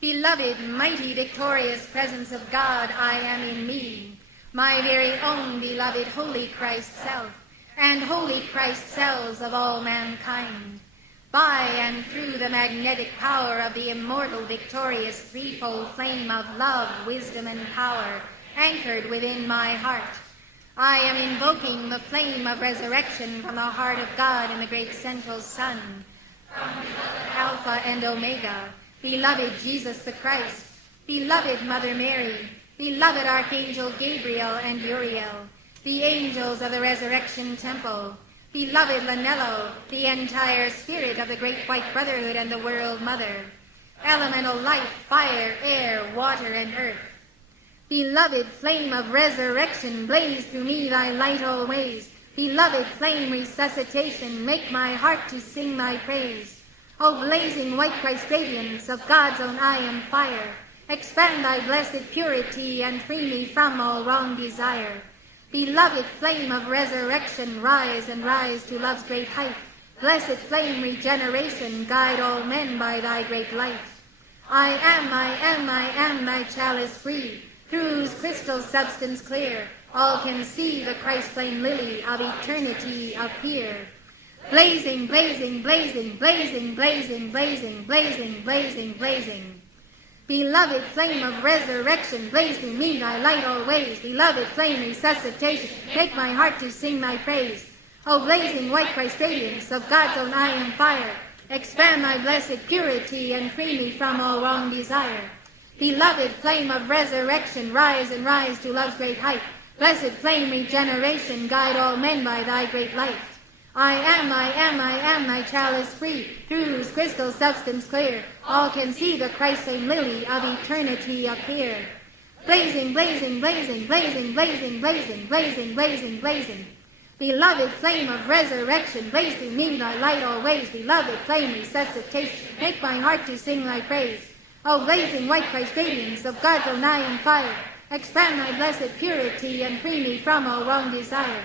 Beloved, mighty, victorious presence of God, I am in me, my very own beloved holy Christ self, and holy Christ selves of all mankind. By and through the magnetic power of the immortal, victorious, threefold flame of love, wisdom, and power, anchored within my heart, I am invoking the flame of resurrection from the heart of God and the great central sun, from Alpha and Omega, beloved Jesus the Christ, beloved Mother Mary, beloved Archangel Gabriel and Uriel, the angels of the Resurrection Temple, beloved Lanello, the entire spirit of the Great White Brotherhood and the World Mother, elemental life, fire, air, water, and earth. Beloved flame of resurrection, blaze through me thy light always. Beloved flame resuscitation, make my heart to sing thy praise. O blazing white Christ radiance of God's own eye and fire, expand thy blessed purity and free me from all wrong desire. Beloved flame of resurrection, rise and rise to love's great height. Blessed flame regeneration, guide all men by thy great light. I am thy chalice free, through whose crystal substance clear, all can see the Christ flame lily of eternity appear. Blazing, blazing, blazing, blazing, blazing, blazing, blazing, blazing, blazing. Beloved flame of resurrection, blaze through me thy light always. Beloved flame resuscitation, make my heart to sing thy praise. O blazing white Christ radiance of God's own eye and fire, expand thy blessed purity and free me from all wrong desire. Beloved flame of resurrection, rise and rise to love's great height. Blessed flame regeneration, guide all men by thy great light. I am thy chalice free, through whose crystal substance clear, all can see the Christ flame lily of eternity appear. Blazing, blazing, blazing, blazing, blazing, blazing, blazing, blazing, blazing. Beloved flame of resurrection, blaze through me thy light always. Beloved flame resuscitation, make my heart to sing thy praise. O blazing white Christ radiance of God's own eye and fire, expand thy blessed purity and free me from all wrong desire.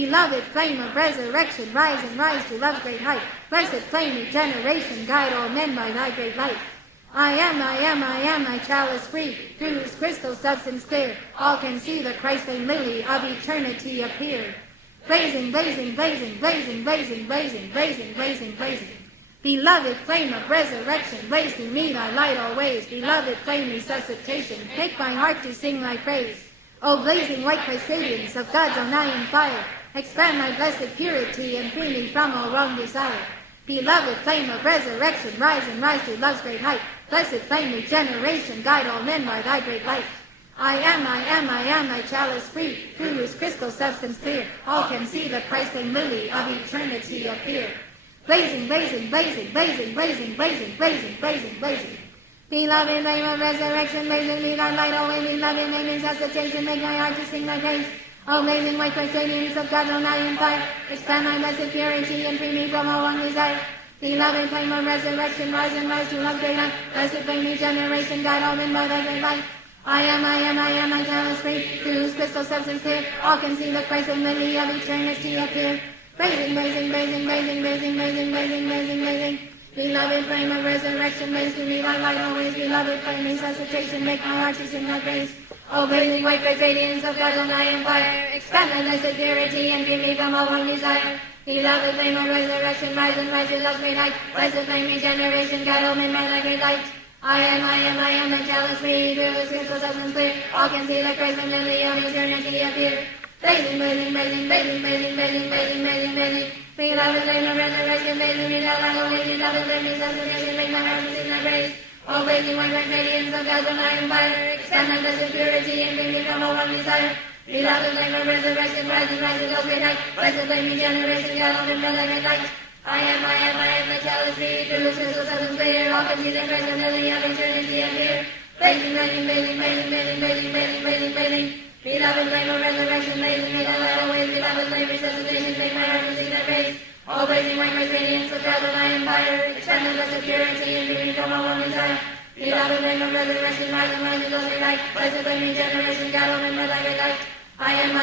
Beloved flame of resurrection, rise and rise to love's great height. Blessed flame regeneration, guide all men by thy great light. I am thy chalice free, through whose crystal substance clear, all can see the Christ flame lily of eternity appear. Blazing, blazing, blazing, blazing, blazing, blazing, blazing, blazing, blazing. Beloved flame of resurrection, blaze through me thy light always. Beloved flame resuscitation, make my heart to sing thy praise. O blazing white Christ radiance of God's own eye and fire, expand thy blessed purity and free me from all wrong desire. Beloved flame of resurrection, rise and rise to love's great height. Blessed flame regeneration, guide all men by thy great light. I am thy chalice free, through whose crystal substance clear, all can see the Christ flame lily of eternity appear. Blazing, blazing, blazing, blazing, blazing, blazing, blazing, blazing, blazing. Beloved flame of resurrection, blazing me thy light always. Beloved flame resuscitation, make my heart to sing thy praise. O blazing white Christ radiance of God's own eye and fire, expand thy blessed purity and free me from all wrong desire. Beloved flame of resurrection, rise and rise to love's great light. Blessed flame regeneration, guide all men by thy great light. I am thy chalice free, through whose crystal substance clear, all can see the Christ and lily of eternity appear. Blazing, blazing, blazing, blazing, blazing, blazing, blazing, blazing, blazing. Beloved flame of resurrection, blaze through me thy light always. Beloved flame resuscitation, make my heart to sing thy praise. O blazing white Christ radiance of God's own eye and fire, expand thy blessed purity and free me from all wrong desire. Beloved flame of resurrection, rise and rise to love's great height. Blessed flame regeneration, guide all men by thy great light. I am thy chalice free, through whose crystal substance clear, all can see the Christ and lily of eternity appear. Blazing, blazing, blazing, blazing, blazing, blazing, blazing, blazing, blazing. Beloved flame of resurrection, blazing me thy light always. Beloved flame resuscitation, make my heart to sing thy praise. O blazing white Christ radiance of God's own eye and fire, expand thy blessed purity and free me from all wrong desire. Beloved flame of resurrection, rise and rise to love's great height. Blessed flame regeneration, guide all men by thy great light. I am the chalice free, through whose crystal substance clear, all can see the Christ and lily of eternity appear. Blazing, blazing, blazing, blazing, blazing, blazing, blazing, blazing, blazing. Beloved flame of resurrection, blazing me thy light always. Beloved flame resuscitation, make my heart to sing thy praise. O blazing white Christ radiance of God's own eye and fire, expand thy blessed purity and free me from all wrong desire. Beloved flame of resurrection, rise and rise to love's great light. Blessed flame regeneration, guide all men by thy great light. I am the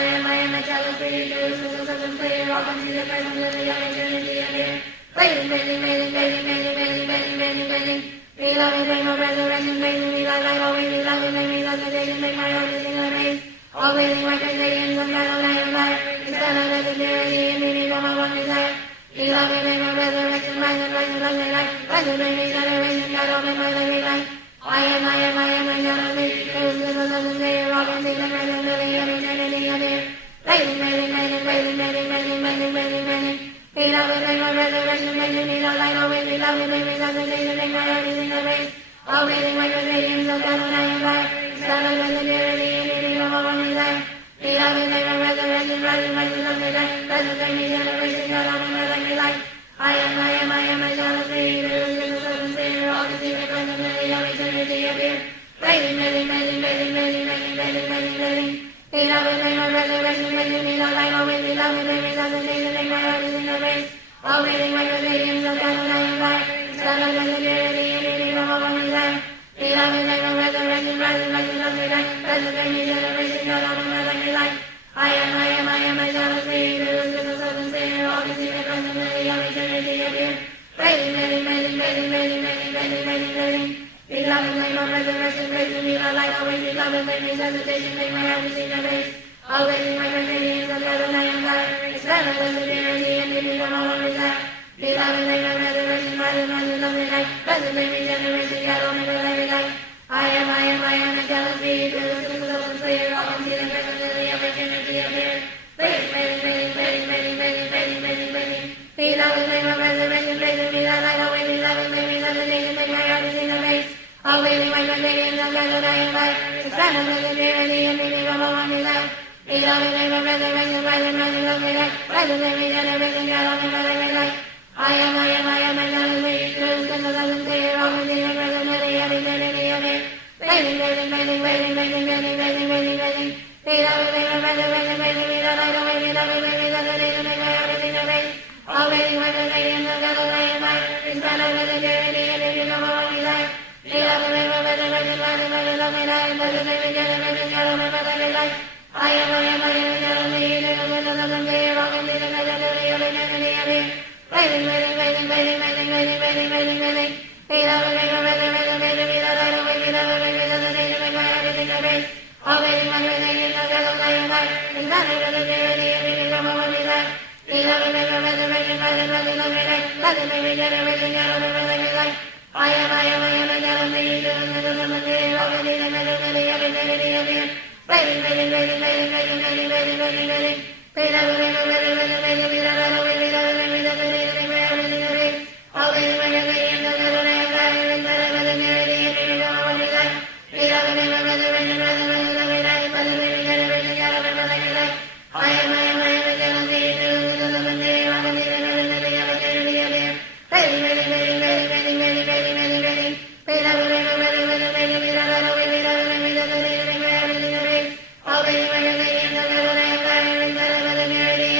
chalice free, through whose crystal substance clear, all can see the Christ and lily of eternity appear. Blazing, blazing, blazing, blazing, blazing, blazing, blazing, blazing, blazing. Beloved flame of resurrection. resurrection, praise me, thy light, always be love, and make me love the day, and make my heart to sing thy praise. Always in reconciliation, some God, O night of fire, instead of the sincerity, and me, from my one desire. Be love, and make my resurrection, rise and love thy light. Rise and bring me generation, God, open my living light. I am, my God, of thee. There is little love and day, rock and sing, and rise and living, and eternity of here. Raising. Be love, and make my resurrection, make me the light, always be love, and make me love the day, and make my heart to sing thy praise. Always in reconciliation, some God, O night of fire, instead of the sincerity, and me, from my one desire. Be love, and make my resurrection, rise and love thy light. Rise and bring me generation, God, open my living light. I am, my God, of thee. There is little love and day, rock and sing, and rise and living, and eternity of here. Raising. Be love, and make my resurrection, make me the light, always be love, and make me love the day, and make my heart to sing thy praise. Always in reconciliation, some God, O night of fire, instead of the sincerity, and me, from my one desire. Be love, and make my resurrection, rise and love thy light. Rise and bring me generation, God, open my living light. I am, my God, of thee. There is little love and day, rock and sing, and rise and living, and eternity of here. Raising. Be love, and make my resurrection, praise me, the light, always be love, and make me hesitation, make my heart to sing thy praise. Always in reconciliation, some God, O night of fire, instead of the sincerity, and me, from my one desire. Be love, and make my resurrection, rise and love thy light. Rise and bring me generation, God, open my living light. I am, my God, of thee. There is little love and day, rock and sing, and rise and living, and eternity of here. Raising. Be love, and make my resurrection, praise me, the light, always be love, and make me love the day, and make my heart to sing thy praise. Always in reconciliation, some God, O night of fire, instead of the sincerity, and me, from my one desire. Be love, and make my resurrection, rise and love thy light. Rise and bring me generation, God, open my living light. I am, my God, of thee. There is little love and day, rock and sing, and rise and living, and eternity of here. Raising. Be love, and make my resurrection, praise me, the light, always be love, and make me love the day, and make my heart to sing thy praise. Always in reconciliation, some God, O night of fire, instead of the sincerity, and me, from my one desire. Be love, and make my resurrection, rise and love thy light. Rise and bring me generation, God, open my living light. I am, my God, of thee. There is little love and day, rock and sing, and rise and living, and eternity of here. Raising. Be love, and make my resurrection, praise me, the light, always be love, and make me love the day, and make my heart to sing thy praise. Always in reconciliation, some God, O night of fire, instead of the sincerity, and me, from my one desire. Be love, and make my resurrection, rise and love thy light. Rise and bring me generation, God, open my living light. I am, my God, of thee. There is little love and day, rock and sing, and rise and living, and eternity of here. Raising. Be love, and make my resurrection, praise me, the light, always be love, and make me love the day, and make my heart to sing thy praise. Always in reconciliation, some God, O night of fire, instead of the sincerity, and me, from my one desire. Be love, and make my resurrection, rise and love thy light. Rise and bring me generation, God, open my living light. I am, my God, of thee. There is little love and day, rock and sing, and rise and living, and eternity of here. Raising. Be love, and make my resurrection, praise me, the light, always be love, and make me love the day, and make my heart to sing thy praise. Always in reconciliation, some God, O night of fire, instead of the sincerity,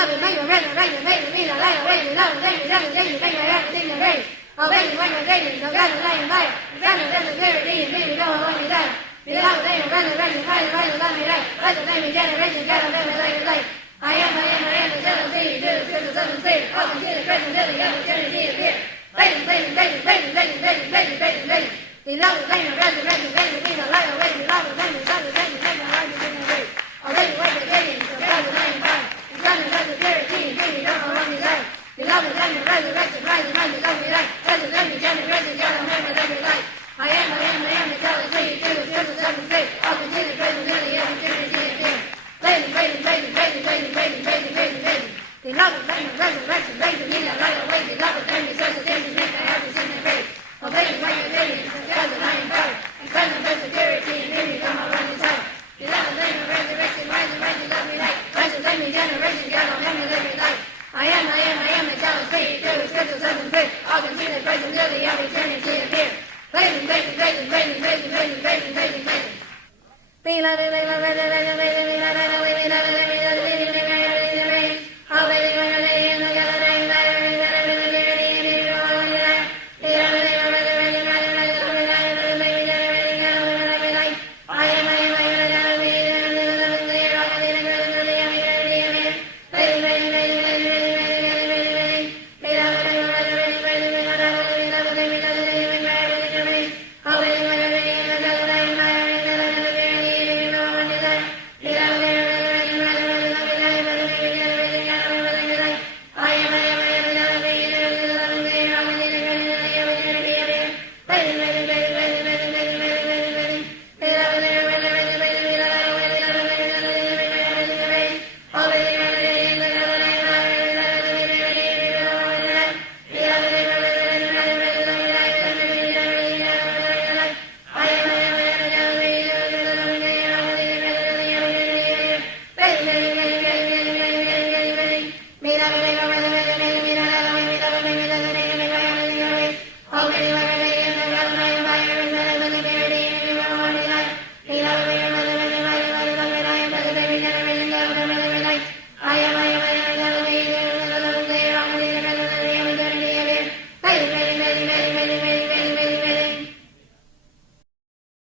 beloved, make your resurrection, make me the light, away, beloved, make me resurrection, make my everything the race. Obey me when you're dating, so God will lay in life. God will resurrect me, and me, go on when you die. Beloved, make your resurrection, fight the right, love me right. Let the baby generation, God will never lay in life. I am, the jealousy, do the scriptures of the state. Open to the present, till the opportunity appear. Beloved, make your resurrection, make me the light, away, beloved, make me resurrection, make my righteousness the race. Obey me when you're dating, so God will lay in life. God will resurrect me, and me, go on when you die. Beloved, let me resurrection, rise and rise, love me right. Resurrection, generation, God will never lay in life. I am, the jealousy, do the scriptures of the state. Open to the present, till the opportunity appear. Beloved, make my resurrection, raise me the light away. Beloved, make me resurrection, make my happy sin and faith. Obey me when you're dating, because I am God. And present security, and give me come on this side. Beloved, make my resurrection, rise and rise, love me right. Resurrection, generation, God will never let me light. I am, the jealousy, do the scriptures of the faith. All can see the present, till the opportunity appear. Beloved, make my resurrection, make me